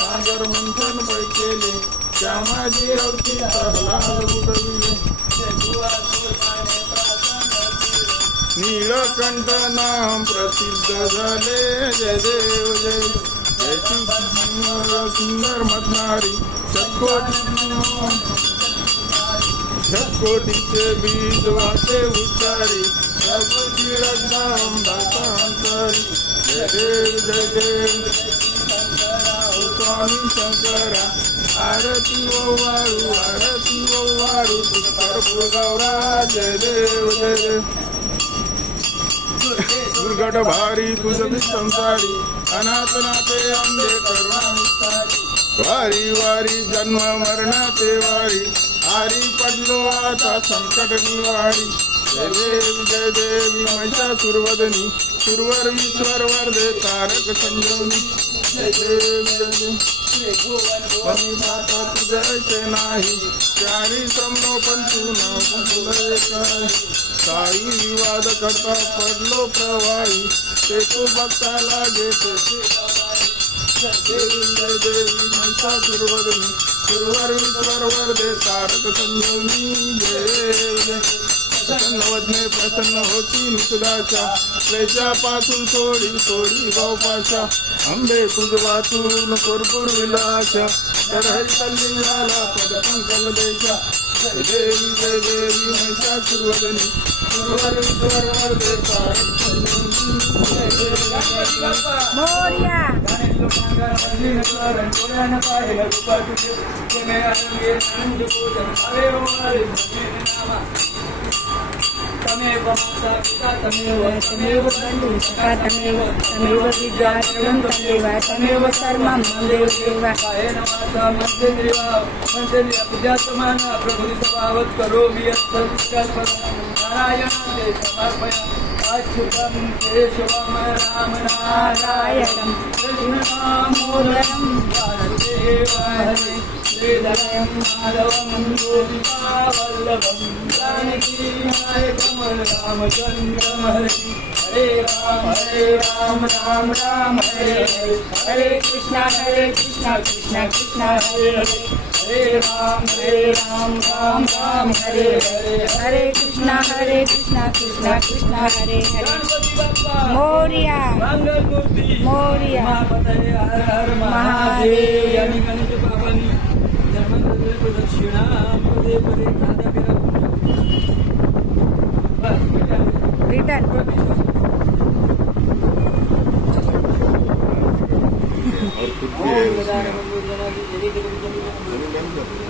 सागर मंथन बैठेले श्यामाजी अवती प्रल्हाद उडविले नीलकंठ नाम प्रसिद्ध झाले जय देव जय जय सुंदर मतनारी शतकोटीचे बीज वाटे उच्चारी सब नाम दातांतरी जय देव स्वामी शंकरा आरती ओवाळू कर्पूर गौरा जय देव जय देव दुर्गट भारी तुझ संसारी अनाथ नाथे अंधे करुणा वारी वारी जन्म मरणाचे वारी आरी पडलो आता संकट निवारी जय देवी महिषासुरवदनी सुरवर विश्वर वरदे तारक संजीवनी जय देव स्वामी माता तुझे नाही प्यारी समनो पण तू न काही विवाद करता पडलो प्रवाही ते तू बघता लागे जय देवी महिषासुरवदनी सुरवर विश्वर वरदे तारक संजीवनी जय प्रसन्न प्रसन्न होती निसदाशा क्लेशा पासून सोडी गौपाशा अंबे तुझ वाचून कर्पूर विलाशा तर हरितल्लिंगाला पदपंकल देशा जय देवी महिषासुरवदनी सुरवर विश्वर वरदे तारक मोरया तमेव माता पिता तमेव तमेव विद्या तमेव सर्वं ममेव देवा कायेन वाचा मनसेन्द्रिया पूजात्मान प्रभुति स्वभावत करोमि नारायणाते समर्पयामि अच्युतं केशवं राम नारायणं कृष्णदामोदरं वासुदेवं श्रीधरं माधवं गोपिकावल्लभं जानकीनायकं रामचन्द्रं हरे राम राम राम हरे हरे हरे कृष्णा कृष्णा कृष्णा हरे हरे हरे राम राम राम हरे हरे हरे कृष्णा कृष्णा कृष्णा हरे हरे मोरया मोरया हर हर महादेव दक्षिणा रिटर्न गुरुजनाची जरी